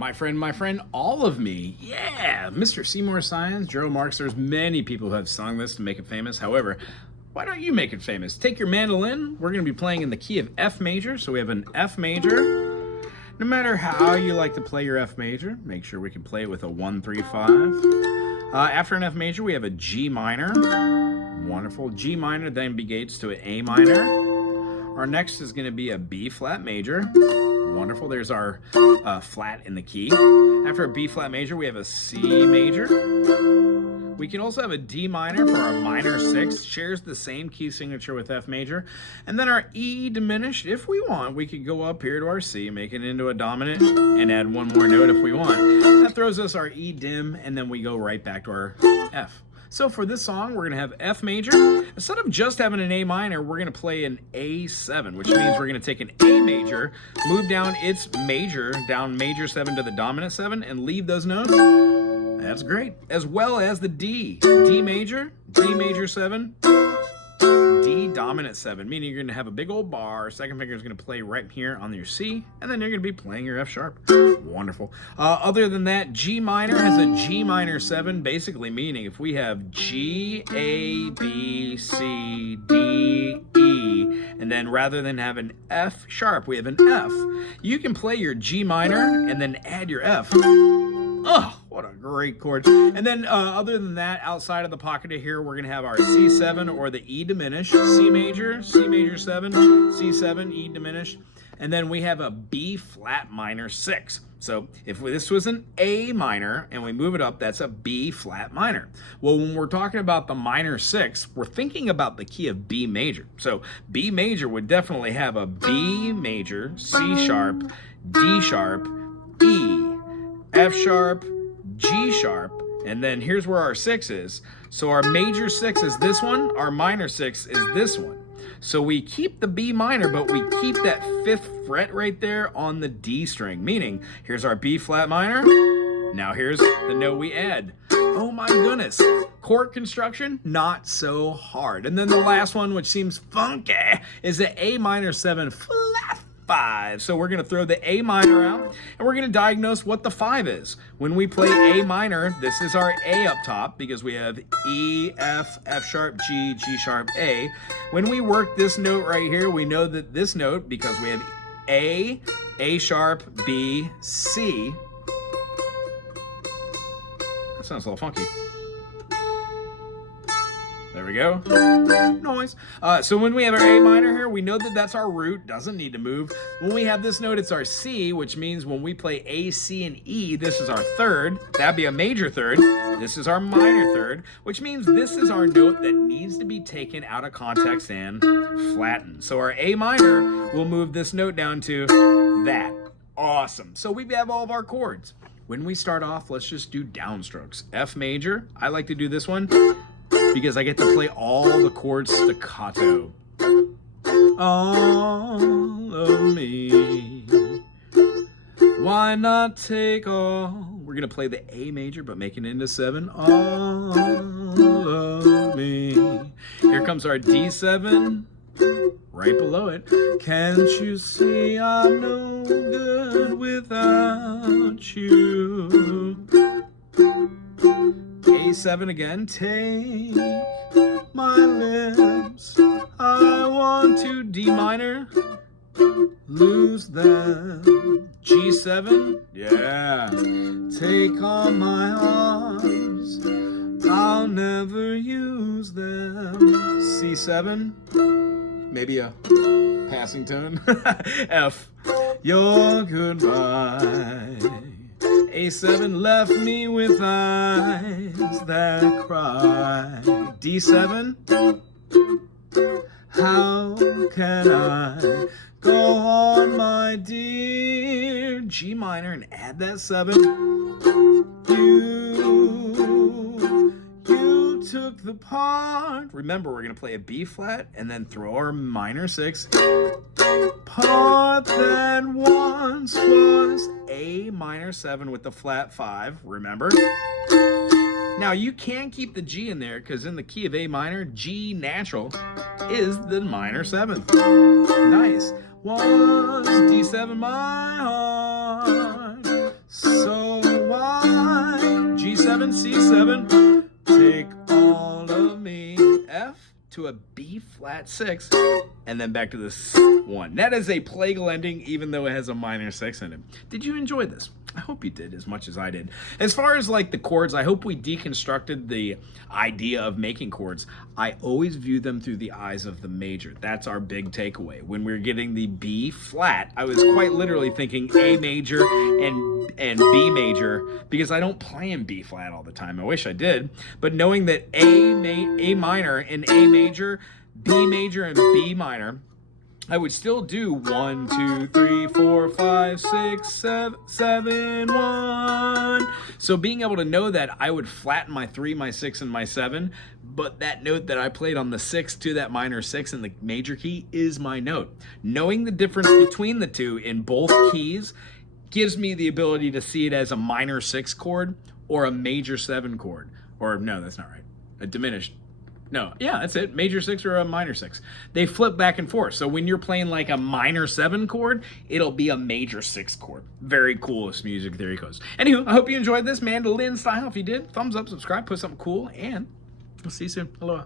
My friend, all of me. Yeah, Mr. Seymour Science, Gerald Marks. There's many people who have sung this to make it famous. However, why don't you make it famous? Take your mandolin. We're going to be playing in the key of F major. So we have an F major. No matter how you like to play your F major, make sure we can play it with a 1, 3, 5. After an F major, we have a G minor. Wonderful. G minor then negates to an A minor. Our next is going to be a B flat major. Wonderful. There's our flat in the key. After a B flat major, we have a C major. We can also have a D minor for our minor 6. Shares the same key signature with F major. And then our E diminished, if we want, we could go up here to our C, make it into a dominant, and add one more note if we want. That throws us our E dim, and then we go right back to our F. So for this song, we're going to have F major. Instead of just having an A minor, we're going to play an A7, which means we're going to take an A major, move down its major, down major 7 to the dominant 7, and leave those notes. That's great. As well as the D. D major 7, D dominant 7, meaning you're going to have a big old bar. Second finger is going to play right here on your C, and then you're going to be playing your F sharp. Wonderful. Other than that, G minor has a G minor 7, basically meaning if we have G, A, B, C, D, E, and then rather than have an F sharp, we have an F. You can play your G minor and then add your F. Oh, what a great chord. And then other than that, outside of the pocket of here, we're going to have our C7 or the E diminished, C major 7, C7, E diminished, and then we have a B flat minor 6. So if this was an A minor and we move it up, that's a B flat minor. Well, when we're talking about the minor 6, we're thinking about the key of B major. So B major would definitely have a B major, C sharp, D sharp, E, F sharp, G sharp, and then here's where our 6 is. So our major 6 is this one, our minor 6 is this one. So we keep the B minor, but we keep that 5th fret right there on the D string, meaning here's our B flat minor. Now here's the note we add. Oh my goodness. Chord construction, not so hard. And then the last one, which seems funky, is the A minor 7 flat 5. So we're going to throw the A minor out, and we're going to diagnose what the 5 is. When we play A minor, this is our A up top because we have E, F, F sharp, G, G sharp, A. When we work this note right here, we know that this note, because we have A sharp, B, C. That sounds a little funky. There we go. Noise. So when we have our A minor here, we know that that's our root, doesn't need to move. When we have this note, it's our C, which means when we play A, C, and E, this is our 3rd. That'd be a major 3rd. This is our minor 3rd, which means this is our note that needs to be taken out of context and flattened. So our A minor will move this note down to that. Awesome. So we have all of our chords. When we start off, let's just do downstrokes. F major. I like to do this one because I get to play all the chords staccato. All of me. Why not take all? We're going to play the A major, but make it into 7. All of me. Here comes our D7. Right below it. Can't you see I'm no good without you? A7 again. Take my lips. I want to D minor. Lose them. G7. Yeah. Take all my arms. I'll never use them. C7. Maybe a passing tone. F. Your goodbye. A7 left me with eyes that cry. D7. How can I go on, my dear? G minor and add that 7. You took the part. Remember, we're going to play a B flat and then throw our minor 6. Part that once was A minor 7 with the flat 5. Remember? Now, you can keep the G in there because in the key of A minor, G natural is the minor 7th. Nice. Was D7 my heart? 1, C7, take all of me, F to a B flat 6, and then back to the 1. That is a plagal ending, even though it has a minor 6 in it. Did you enjoy this? I hope you did as much as I did. As far as like the chords, I hope we deconstructed the idea of making chords. I always view them through the eyes of the major. That's our big takeaway. When we're getting the B flat, I was quite literally thinking A major and B major, because I don't play in B flat all the time. I wish I did. But knowing that A minor and A major, B major and B minor, I would still do 1, 2, 3, 4, 5, 6, 7, 1. So being able to know that, I would flatten my 3, my 6, and my 7, but that note that I played on the 6 to that minor 6 in the major key is my note. Knowing the difference between the two in both keys gives me the ability to see it as a minor 6 chord or a major 7 chord. Or no, that's not right. A diminished. No, yeah, that's it. Major 6 or a minor 6. They flip back and forth. So when you're playing like a minor 7 chord, it'll be a major 6 chord. Very cool as music theory goes. Anywho, I hope you enjoyed this mandolin style. If you did, thumbs up, subscribe, put something cool, and we'll see you soon. Aloha.